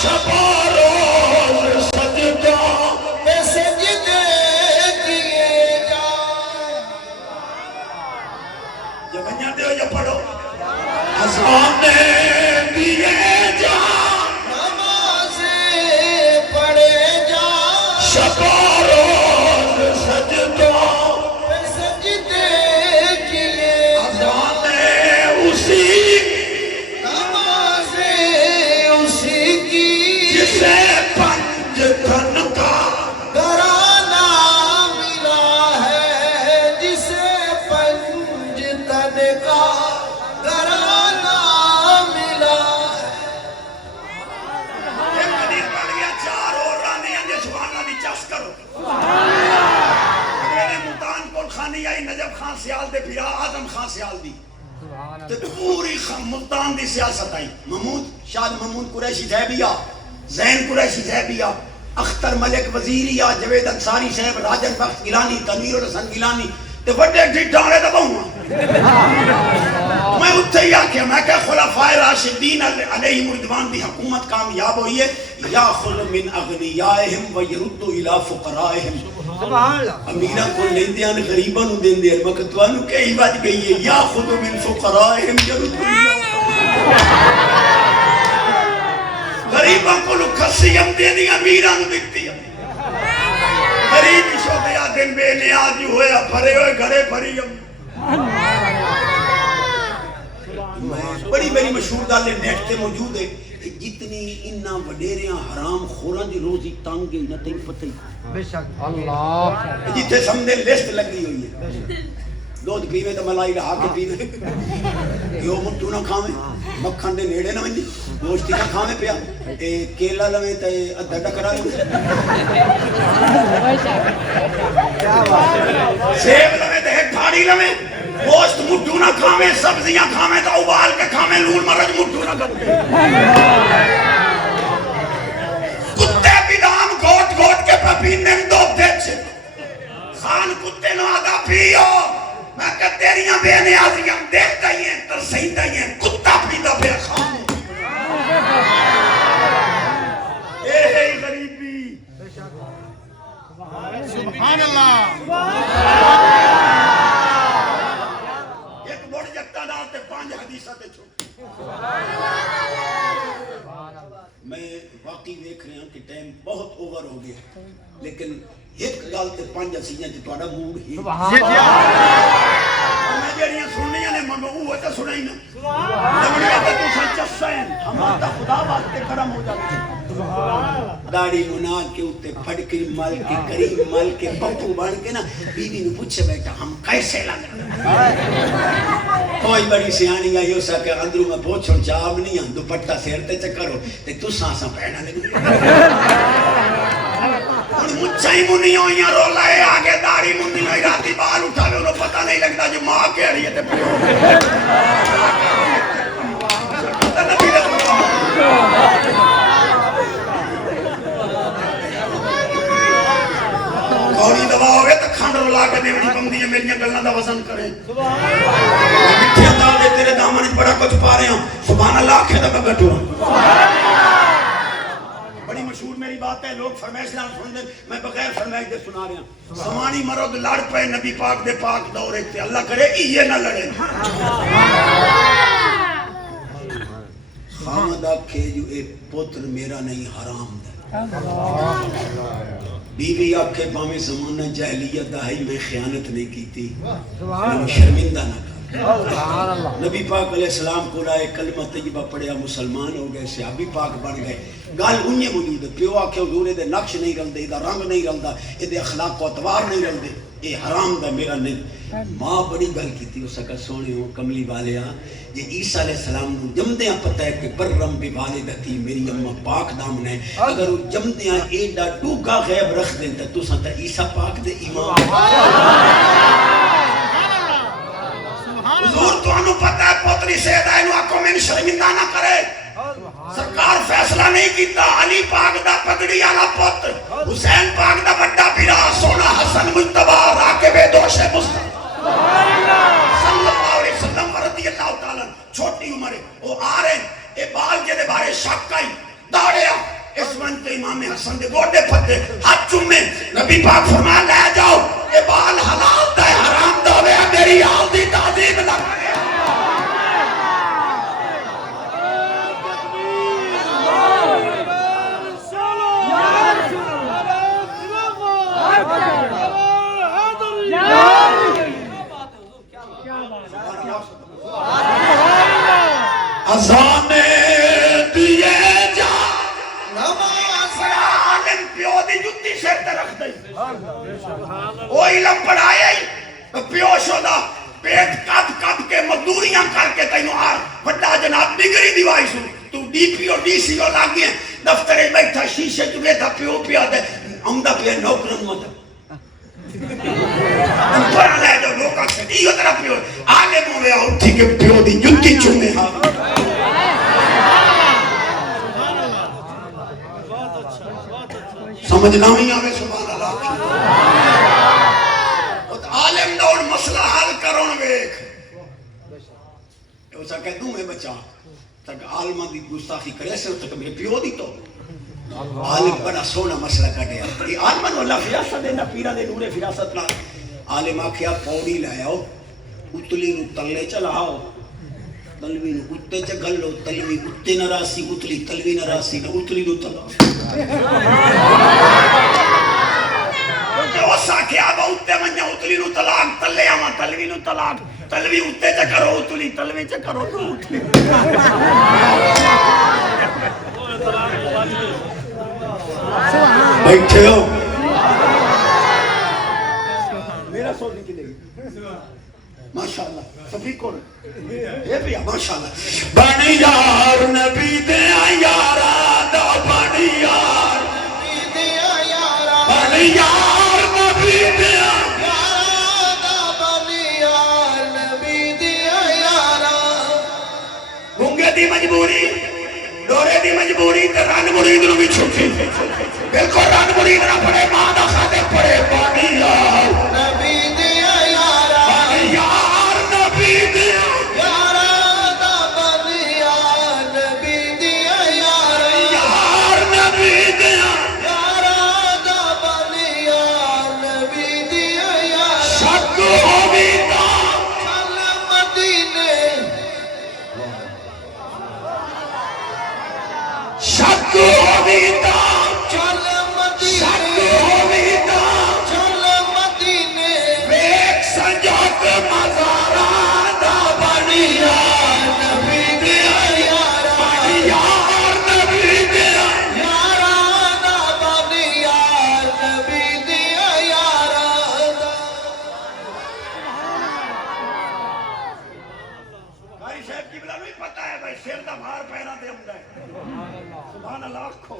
شبا روز سجدہ میں سجدے کیے جائیں. یہ بنیا دے ہو یا پڑھو. اذانے دیے جائیں نمازیں پڑھے جائیں شبا روز سجدہ میں سجدے کیے اذانے اسی نمازیں اسی کی جسے پنج تن کا گھرانہ ملا ہے جسے پنج تن کا گھرانہ ملا ہے. ایک حدیث پڑھ گیا 4 اور رانیاں دے سبحان اللہ دی چس کرو. میرے ملتان کول خانی آئی نجف خان سیال دے پھرا آدم خان سیال دی تے پوری ملتان دی سیاست آئی. محمود شاد محمود قریشی زیبیہ زین قریشی زیبیہ اختر ملک وزیریہ جوید انصاری صاحب راجن بخش گیلانی تنویر الحسن گیلانی تے وڈے ڈھڈاڑے دباؤں. میں اتھے ہی آکھیا میں کہ خلفائے راشدین علیہم رضوان دی حکومت کامیاب ہوئی ہے. یاخذ من اغنیائہم ویرد الی فقرائہم. امیراں کو لیندے ہیں غریباں نوں دیندے ہیں. وقت توانوں کئی بات گئی ہے یاخذ من فقرائہم یرد الی غریباں کو کھسیم دے دی امیراں نوں دتی ہے. غریب شودیا دن بے نیاز ہوئے پھرے ہوئے گھرے پھری. بڑی بڑی مشہور گل نیٹ تے موجود ہے کہ جتنی انہاں وڈیریاں حرام خوراں دی روزی تنگ ہے نہ تینوں پتہ ہی. بے شک اللہ جتھے سمجھے لسٹ لگی ہوئی ہے. دودھ پیوے تو ملائی رہا کے پیوے گیو مٹھو نہ کھاویں مکھن دے نیڑے نہ وینی گوشت نہ کھاویں پیا کیلا لویں تے ادھا ٹکرا لویں سیب لویں تے ٹھاڑی لویں گوشت مٹھو نہ کھاویں سبزیاں کھاویں تو ابال کے کھاویں لون مرج مٹھو نہ کھاویں. کتے بدام گھوٹ گھوٹ کے پپینے دو بیچ خان کتے نو آدھا پیو. میں کہ تیریاں بے نیازیاں دیکھتا ہی ہیں ترسیدہ ہی ہیں کتا پیدا بے خان. اے ہے غریبی. سبحان اللہ. ایک بڑ جگتا ڈالتے 5 حدیثہ تے چھوٹ. میں واقعی دیکھ رہا ہوں کہ ٹائم بہت اوور ہو گیا لیکن ایک گل تے 5 اسیاں تے تہاڈا موڈ ہی میں جڑیاں سننیاں نے میں وہ تے سنائی نہ لگڑیاں تے تو سچ ہیں ہمارا خدا واسطے کرم ہو جاتا. داڑھی منا کے اوتے پھڑکری مل کے کریم مل کے پپو بن کے نا بیوی نو پوچھے بیٹا ہم کیسے لگ رہے. کوئی بڑی سیانی آئی ہو سکے اندروں میں پوچھو جاب نہیں ہوں دوپٹہ سیر تے چکرو تے تساں سا پہنا مجھے ہی منی ہوئی ہیں رو لائے آگے داڑھی منی ہوئی راتی بال اٹھا لے انہوں پتہ نہیں لگتا جو ماں کہہ رہی ہے تے پیو کوڑی دوا ہوئے تو کھانڈ رو لا کے دیونی بندی ہے میری گلنا دا وزن کریں مٹھے انداز دے تیرے دامن بڑا کچھ پا رہے ہوں سبحان اللہ آکھے دا میں بیٹھو بڑی مشہور میری بات ہے لوگ فرمائش نہ سن دیں میں بغیر فرمائش دے سنا رہا ہوں. زمانی مرد لڑ پے نبی پاک دے پاک دورے تے اللہ کرے یہ نہ لڑے. خامد آکھے جو اے پتر میرا نہیں حرام دا. بیوی آکھے پاویں زمانہ جاہلیت دا ہے میں خیانت نہیں کیتی میں شرمندہ نہ کر. نبی پاک علیہ السلام کو لائے کلمہ طیبہ پڑھیا مسلمان ہو گئے صحابی پاک بن گئے. گال انہیں موجود ہے پیو آکھے حضور دے نقش نہیں رلدے دا رنگ نہیں رلدا دے اخلاق و اعتبار نہیں رلدے اے حرام دا میرا نہیں. ماں بڑی گل کیتی ہو سکا سونے ہو کملی والیا یہ عیسیٰ علیہ السلام نو جمدیاں پتہ ہے کہ برم بی والدتی میری اماں پاک دامن ہے اگر وہ جمدیاں ایڈا ڈوگا غیب رکھ دیں تو ساں تا عیسیٰ پاک دے ایمان. حضور تو انہوں پتہ ہے پوتری سیدہ انہوں آکو میں شرمندہ نہ کرے. سرکار فیصلہ نہیں کیتا علی پاک دا پگڑی آلا پتر حسین پاک دا بڑا پیرا سونا حسن مجتبہ راکب دوش مصطفیٰ صلی اللہ علیہ وسلم رضی اللہ تعالیٰ چھوٹی عمر ہے وہ آ رہے ہیں اے بال جے دے بارے شک آئی داڑے امام حسن دے گوڑے پھتے ہاتھ چومے نبی پاک فرمایا لے جاؤ یہ بال حلال دا ہے حرام دا ہوئے میری آل دی تعظیم لگا ازانے دیے جا نماز عالم پیو دی جتی شہر رکھ دئی وہ علم پڑھائے پیو شدہ پیٹ کد کے مزدوریاں کر کے تینوں آر بڑا جناب ڈگری دیوائی سو تو D P O D C او لاگی ہیں دفترے بیٹھا شیشے چکے تھا پیو پیا دے عمدہ پیا نوکرن مدد پڑھا لے جو لوگا سے دیو طرح پیو عالم ہوئے اٹھی کے پیو دی جتی چومے سمجھنا ہی آوے سبحان اللہ عالم دوڑ مسئلہ حل کرون ویک اسا کہہ دوں میں بچا تک عالمہ دی گستاخی کرے سے تک میرے پیو دی تو عالم بڑا سونا مسئلہ کٹیا یہ عالمہ نو اللہ فیاست دینا پیرہ دے نور فیاست نہ عالم آکھیا پوڑی لائیاؤ اتلی نو تلے چلاؤ تلوی نو اتے چگل لو تلوی اتے نراسی اتلی تلوی نراسی نہ اتلی نو تلاؤ ساکھے آبا اتے منجا اتلی نو طلاق تلے آما تلوی نو طلاق تلوی اتے چا کرو اتلی تلوی چا کرو تو اتلی بیٹھے ہو میرا سوڑی کی لگی ماشاءاللہ سبھی کون ہے بھی ماشاءاللہ بانی یار نبی دیا یارا دا بانی یار نبی دیا یارا بانی یار نبی دیا یارا دا بانی یار نبی دیا یارا گونگے دی مجبوری ڈورے دی مجبوری تے رن مرید نو بھی چھوٹی بالکل رن مرید نہ پڑے ماں دا خادم پڑے بانی یار نبی دیا یارا بانی یار نبی دیا یارا دا بانی یار نبی دیا یارا یار نبی دیا یارا دا بانی یار نبی دیا یارا شک ہوگی تا چل مدینے شک ہوگی تا چل مدینے شک ہوگی تا چل مدینے بیک سجات مزارہ دا بانی یار نبی دیا یارا بانی یار نبی دیا یارا دا بانی یار نبی دیا یارا بھائی صاحب کی بلا نہیں پتا ہے بھائی شیر دا بھار پہنا دے ہم دے سبحان اللہ کھو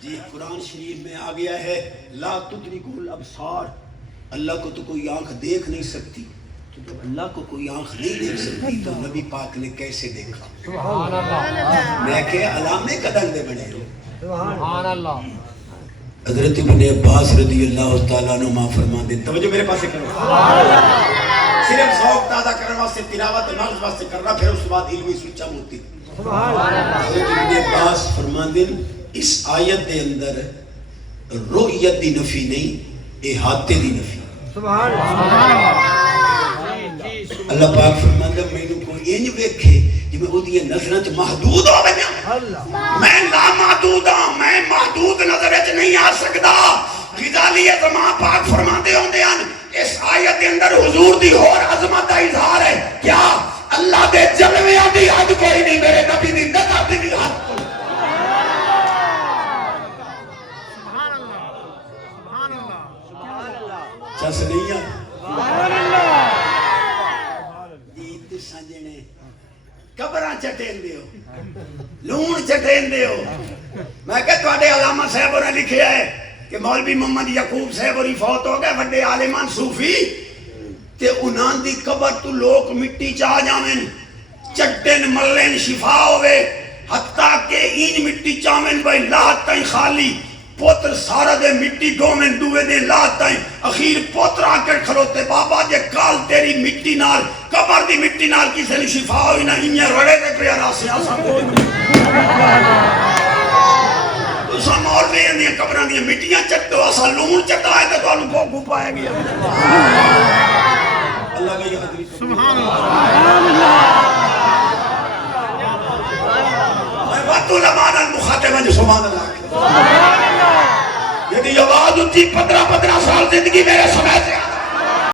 جی قرآن شریف میں آ گیا ہے لا تدرکہ الابصار اللہ کو تو کوئی آنکھ دیکھ نہیں سکتی تو جب اللہ کو کوئی آنکھ نہیں دیکھ سکتی تو نبی پاک نے کیسے دیکھا سبحان اللہ میں کہ علامے قدم دے بنے ہو سبحان اللہ حضرت ابن عباس رضی اللہ تعالیٰ عنہ ما فرما دیں توجہ میرے پاس کرو صرف ذوق تازہ کرنے واسطے تلاوت مغز واسطے کرنا پھر اس کے بعد علمی سوچا ہوتی حضرت ابن عباس فرما دیں اس آیت دے اندر رؤیت دی نفی نہیں احاطے دی نفی سبحان اللہ اللہ پاک فرماندا مینوں کوئی انج ویکھے جے میں اودی نظراں چ محدود ہو گیا میں لا محدود ہاں میں محدود نظر وچ نہیں آ سکدا غزالی زمان پاک فرماندے ہوندے ہیں اس آیت کے اندر حضور دی اور عظمت کا اظہار ہے کیا اللہ دے جلویاں دی حد کوئی نہیں میرے نبی دی نظر دی حد کوئی سبحان اللہ سبحان اللہ چس نہیں ہے سبحان اللہ جیت سجنے قبراں چٹین دیو لون چٹین دیو میں کہ تواڈے علامہ صاحب نے لکھیا ہے کہ مولوی محمد یعقوب صاحب ہوری فوت ہو گئے بڑے عالمان صوفی تے انہاں دی قبر تو لوگ مٹی چاہ جاویں چٹن ملن شفا ہوئے حتیٰ کہ این مٹی چاویں بھائی لاہ تائیں خالی پوتر سارا دے مٹی ڈومیں دوے دے لاہ تائیں اخیر پوتر آکر کھڑوتے بابا جے کال تیری مٹی نال قبر دی مٹی نال کسی نے شفا ہوئی نہ انہیں رڑے دے پہ راسے آسان کوئی دیا قبران دیا مٹیاں چٹو اصل لون چٹا ہے تو تو انہوں کو پائے گیا اللہ کا یہ حضری سبحان اللہ میں بات علماء المخاطبہ جو سبحان اللہ یہ دی آواز اچھی 15 سال زندگی میرے سمے سے